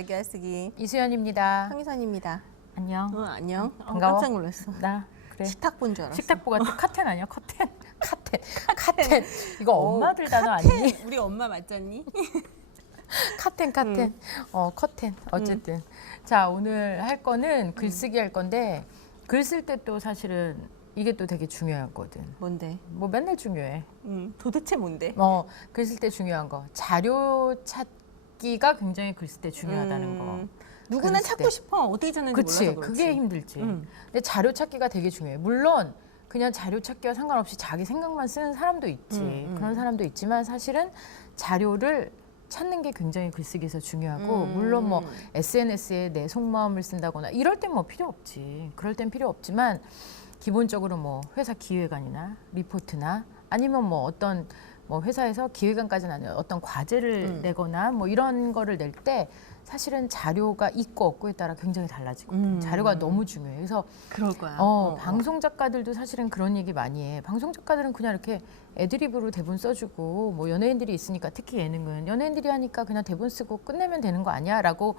알게 쓰기 이수연입니다. 황희선입니다. 안녕. 안녕. 반가워. 깜짝 놀랐어. 나 그래. 식탁 본 줄 알았어. 식탁 보가 또 카텐 아니야? 카텐. 이거 엄마들 단어 아니니? 우리 엄마 맞잖니? 카텐. 커튼. 어쨌든. 자, 오늘 할 거는 글쓰기 할 건데 글 쓸 때 또 사실은 이게 또 되게 중요하거든. 뭔데? 뭐 맨날 중요해. 도대체 뭔데? 글 쓸 때 중요한 거. 자료 찾기가 굉장히 글 쓸 때 중요하다는 거. 누구나 글 쓸 찾고 때. 싶어. 어떻게 찾는지 그치, 몰라서 그렇지. 그게 힘들지. 근데 자료 찾기가 되게 중요해. 물론 그냥 자료 찾기와 상관없이 자기 생각만 쓰는 사람도 있지. 그런 사람도 있지만 사실은 자료를 찾는 게 굉장히 글쓰기에서 중요하고 물론 뭐 SNS에 내 속마음을 쓴다거나 이럴 땐 뭐 필요 없지. 그럴 땐 필요 없지만 기본적으로 뭐 회사 기획안이나 리포트나 아니면 뭐 어떤 뭐 회사에서 기획안까지는 아니라 어떤 과제를 내거나 뭐 이런 거를 낼 때 사실은 자료가 있고 없고에 따라 굉장히 달라지거든. 자료가 너무 중요해. 그래서 그럴 거야. 방송 작가들도 사실은 그런 얘기 많이 해. 방송 작가들은 그냥 이렇게 애드리브로 대본 써주고 뭐 연예인들이 있으니까 특히 예능은 연예인들이 하니까 그냥 대본 쓰고 끝내면 되는 거 아니야? 라고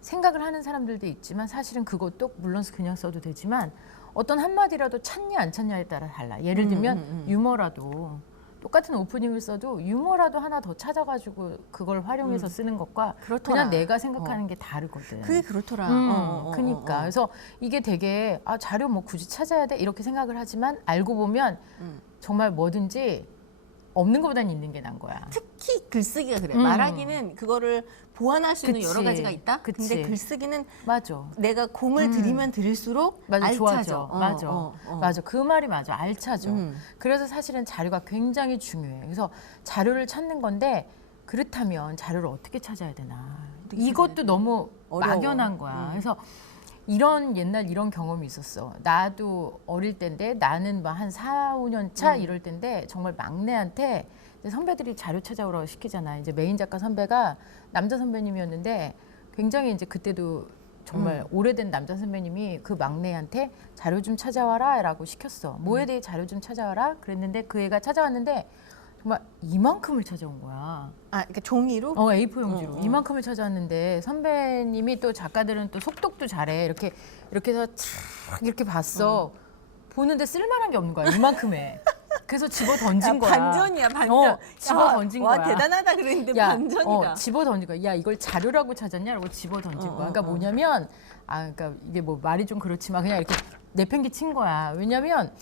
생각을 하는 사람들도 있지만 사실은 그것도 물론 그냥 써도 되지만 어떤 한마디라도 찾냐 안 찾냐에 따라 달라. 예를 들면 유머라도 똑같은 오프닝을 써도 유머라도 하나 더 찾아가지고 그걸 활용해서 쓰는 것과 그렇더라. 그냥 내가 생각하는 게 다르거든. 그게 그렇더라. 그러니까 그래서 이게 되게 자료 뭐 굳이 찾아야 돼 이렇게 생각을 하지만 알고 보면 정말 뭐든지 없는 것보다는 있는 게 난 거야. 특히 글쓰기가 그래. 말하기는 그거를 보완할 수 있는 그치. 여러 가지가 있다. 그치. 근데 글쓰기는 맞아. 내가 공을 들이면 들일수록 맞아, 알차져. 좋아져. 맞아. 그 말이 맞아. 알차죠. 그래서 사실은 자료가 굉장히 중요해. 그래서 자료를 찾는 건데 그렇다면 자료를 어떻게 찾아야 되나. 이것도 너무 어려워. 막연한 거야. 그래서 옛날 이런 경험이 있었어. 나도 어릴 때인데 나는 뭐 한 4, 5년 차 이럴 때인데 정말 막내한테 이제 선배들이 자료 찾아오라고 시키잖아. 이제 메인 작가 선배가 남자 선배님이었는데 굉장히 이제 그때도 정말 오래된 남자 선배님이 그 막내한테 자료 좀 찾아와라라고 시켰어. 뭐에 대해 자료 좀 찾아와라 그랬는데 그 애가 찾아왔는데 정말 이만큼을 찾아온 거야. 그러니까 종이로? A4 용지로 이만큼을 찾아왔는데 선배님이 또 작가들은 또 속독도 잘해. 이렇게 해서 착 이렇게 봤어. 보는데 쓸만한 게 없는 거야. 이만큼에. 그래서 집어 던진 거야. 반전이야, 반전. 집어 던진 거야. 와, 대단하다 그랬는데 반전이다. 집어 던진 거야. 야, 이걸 자료라고 찾았냐라고 집어 던진 거야. 그러니까 뭐냐면 그러니까 이게 뭐 말이 좀 그렇지만 그냥 이렇게 내팽개 친 거야. 왜냐면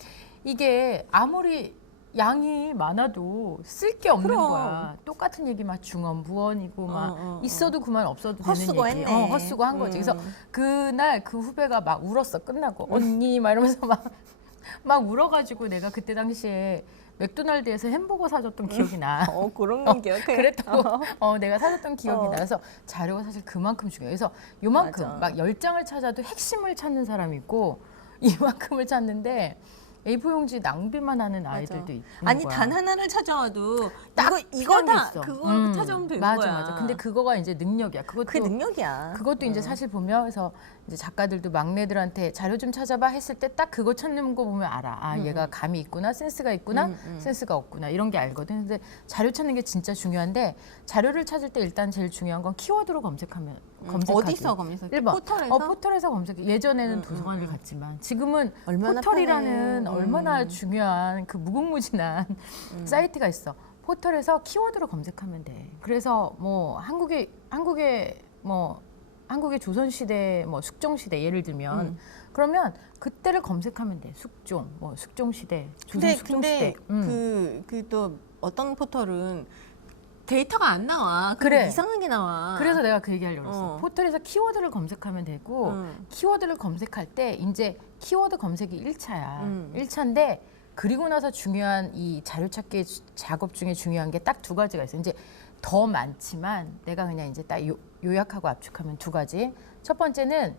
이게 아무리 양이 많아도 쓸 게 없는 그럼. 거야. 똑같은 얘기 막 중언부언이고 막 있어도 그만 없어도 되는 헛수고 얘기. 했네. 헛수고 한 거지. 그래서 그날 그 후배가 막 울었어. 끝나고 언니 막 이러면서 막 울어가지고 내가 그때 당시에 맥도날드에서 햄버거 사줬던 기억이 나. 그런 건 기억해. 그랬다고 내가 사줬던 기억이 나. 그래서 자료가 사실 그만큼 중요해. 그래서 요만큼 맞아. 막 10장을 찾아도 핵심을 찾는 사람이 있고 이만큼을 찾는데 A4 용지 낭비만 하는 아이들도 있는 아니 거야. 단 하나를 찾아와도 딱 필요한 게 이거다. 있어. 그걸 찾아오면 되는 맞아, 거야. 맞아. 근데 그거가 이제 능력이야. 그게 능력이야. 그것도 이제 사실 보면 그래서 이제 작가들도 막내들한테 자료 좀 찾아봐 했을 때 딱 그거 찾는 거 보면 알아. 얘가 감이 있구나, 센스가 있구나, 센스가 없구나 이런 게 알거든. 근데 자료 찾는 게 진짜 중요한데 자료를 찾을 때 일단 제일 중요한 건 키워드로 검색하기. 어디서 검색해? 1번. 포털에서? 포털에서 검색해. 예전에는 도서관을 갔지만 지금은 얼마나 포털이라는 편해. 얼마나 중요한 그 무궁무진한 사이트가 있어. 포털에서 키워드로 검색하면 돼. 그래서 뭐 한국의 조선시대, 뭐 숙종시대 예를 들면 그러면 그때를 검색하면 돼. 숙종시대, 조선 숙종시대. 그 또 어떤 포털은 데이터가 안 나와. 그래. 이상한 게 나와. 그래서 내가 그 얘기하려고 했어. 포털에서 키워드를 검색하면 되고 키워드를 검색할 때 이제 키워드 검색이 1차야. 1차인데 그리고 나서 중요한 이 자료 찾기 작업 중에 중요한 게 딱 두 가지가 있어요. 이제 더 많지만 내가 그냥 이제 딱 요약하고 압축하면 두 가지. 첫 번째는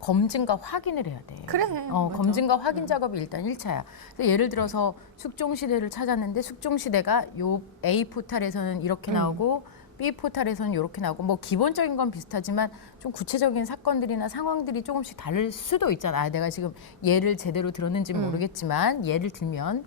검증과 확인을 해야 돼. 그래. 맞아. 검증과 확인 작업이 일단 1차야. 예를 들어서 숙종시대를 찾았는데 숙종시대가 요 A 포탈에서는 이렇게 나오고 B 포탈에서는 이렇게 나오고 뭐 기본적인 건 비슷하지만 좀 구체적인 사건들이나 상황들이 조금씩 다를 수도 있잖아. 내가 지금 예를 제대로 들었는지는 모르겠지만 예를 들면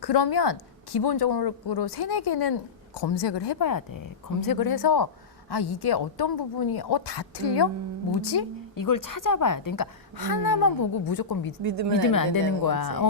그러면 기본적으로 3, 4개는 검색을 해봐야 돼. 검색을 해서 아 이게 어떤 부분이 다 틀려? 뭐지? 이걸 찾아봐야 돼. 그러니까 하나만 보고 무조건 믿으면 안 되는 거야.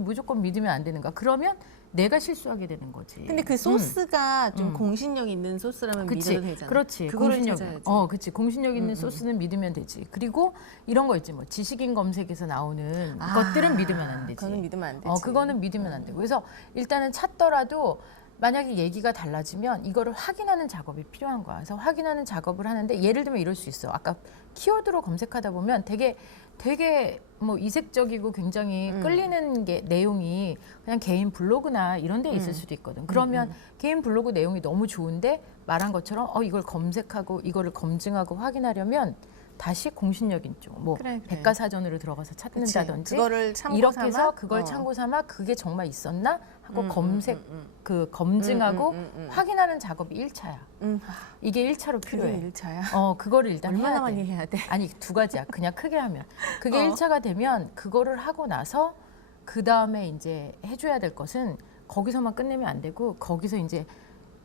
무조건 믿으면 안 되는 거야. 그러면 내가 실수하게 되는 거지. 근데 그 소스가 좀 공신력 있는 소스라면 그치, 믿어도 되잖아. 그렇지. 그거를 공신력, 찾아야지. 그치. 공신력 있는 소스는 믿으면 되지. 그리고 이런 거 있지, 뭐 지식인 검색에서 나오는 것들은 믿으면 안 되지. 그거는 믿으면 안 되지. 그거는 믿으면 안 되고. 그래서 일단은 찾더라도 만약에 얘기가 달라지면 이거를 확인하는 작업이 필요한 거야. 그래서 확인하는 작업을 하는데 예를 들면 이럴 수 있어. 아까 키워드로 검색하다 보면 되게 뭐 이색적이고 굉장히 끌리는 게 내용이 그냥 개인 블로그나 이런 데 있을 수도 있거든. 그러면 개인 블로그 내용이 너무 좋은데 말한 것처럼 이걸 검색하고 이거를 검증하고 확인하려면 다시 공신력인 쪽, 뭐 그래. 백과사전으로 들어가서 찾는다든지 그거를 참고 이렇게 삼아? 해서 그걸 참고 삼아 그게 정말 있었나 하고 검증하고 확인하는 작업이 1차야. 이게 1차로 필요해. 그게 1차야. 그거를 일단 얼마나 해야 돼. 많이 해야 돼? 아니 두 가지야. 그냥 크게 하면 그게 1차가 되면 그거를 하고 나서 그 다음에 이제 해줘야 될 것은 거기서만 끝내면 안 되고 거기서 이제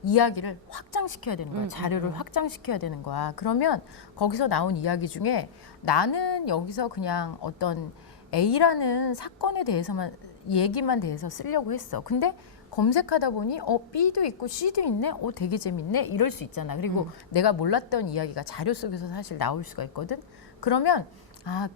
이야기를 확장시켜야 되는 거야. 자료를 확장시켜야 되는 거야. 그러면 거기서 나온 이야기 중에 나는 여기서 그냥 어떤 A라는 사건에 대해서만 얘기만 대해서 쓰려고 했어. 근데 검색하다 보니 B도 있고 C도 있네. 되게 재밌네. 이럴 수 있잖아. 그리고 내가 몰랐던 이야기가 자료 속에서 사실 나올 수가 있거든. 그러면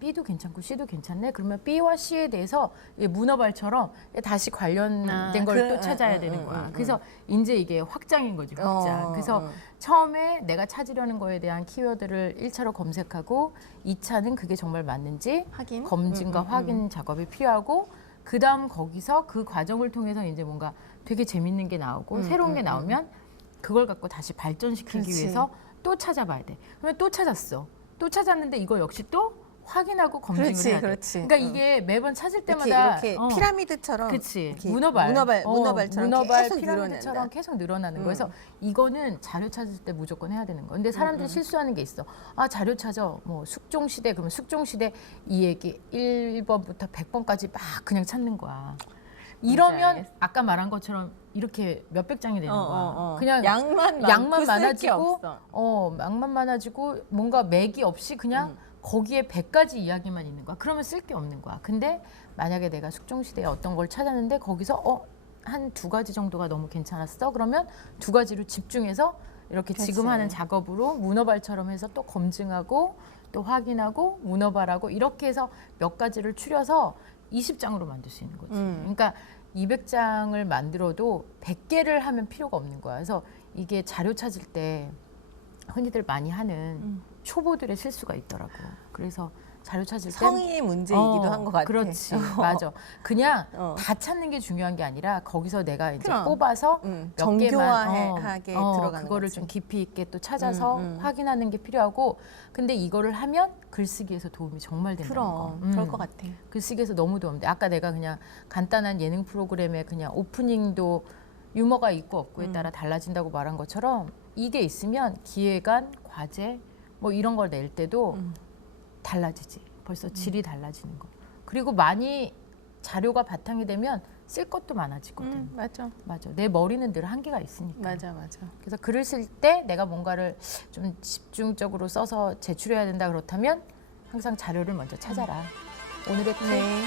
B도 괜찮고 C도 괜찮네. 그러면 B와 C에 대해서 문어발처럼 다시 관련된 걸 또 찾아야 되는 거야. 그래서 이제 이게 확장인 거지, 확장. 그래서 처음에 내가 찾으려는 거에 대한 키워드를 1차로 검색하고 2차는 그게 정말 맞는지 확인? 검증과 확인 작업이 필요하고 그다음 거기서 그 과정을 통해서 이제 뭔가 되게 재밌는 게 나오고 새로운 게 나오면 그걸 갖고 다시 발전시키기 그렇지. 위해서 또 찾아봐야 돼. 그러면 또 찾았어. 또 찾았는데 이거 역시 또 확인하고 검증을 그렇지, 해야 돼. 그렇지. 그러니까 이게 매번 찾을 때마다 이렇게 피라미드처럼 그치. 이렇게 문어발처럼 문어발처럼 계속 피라미드처럼 늘어난다. 계속 늘어나는 거예요. 그래서 이거는 자료 찾을 때 무조건 해야 되는 거. 근데 사람들이 실수하는 게 있어. 자료 찾아. 뭐 숙종시대 그러면 숙종시대 이 얘기 1번부터 100번까지 막 그냥 찾는 거야. 이러면 알겠어. 아까 말한 것처럼 이렇게 몇백 장이 되는 거야. 그냥 양만 많아지고 양만 많아지고 뭔가 맥이 없이 그냥 거기에 100가지 이야기만 있는 거야. 그러면 쓸 게 없는 거야. 근데 만약에 내가 숙종시대에 어떤 걸 찾았는데 거기서 한 2가지 정도가 너무 괜찮았어. 그러면 2가지로 집중해서 이렇게 그치. 지금 하는 작업으로 문어발처럼 해서 또 검증하고 또 확인하고 문어발하고 이렇게 해서 몇 가지를 추려서 20장으로 만들 수 있는 거지. 그러니까 200장을 만들어도 100개를 하면 필요가 없는 거야. 그래서 이게 자료 찾을 때 흔히들 많이 하는 초보들의 실수가 있더라고. 그래서 자료 찾을 때 성의의 문제이기도 한 것 같아. 그렇지, 맞아. 그냥 다 찾는 게 중요한 게 아니라 거기서 내가 이제 뽑아서 몇 정교하게 개만 들어가는 그거를 거지. 좀 깊이 있게 또 찾아서 확인하는 게 필요하고. 근데 이거를 하면 글쓰기에서 도움이 정말 된다는 거. 그럴 것 같아. 글쓰기에서 너무 도움돼. 아까 내가 그냥 간단한 예능 프로그램에 그냥 오프닝도 유머가 있고 없고에 따라 달라진다고 말한 것처럼 이게 있으면 기획안, 과제 뭐 이런 걸 낼 때도 달라지지. 벌써 질이 달라지는 거. 그리고 많이 자료가 바탕이 되면 쓸 것도 많아지거든. 맞아. 내 머리는 늘 한계가 있으니까. 맞아. 그래서 글을 쓸 때 내가 뭔가를 좀 집중적으로 써서 제출해야 된다 그렇다면 항상 자료를 먼저 찾아라. 오늘의 팁. 네. 네.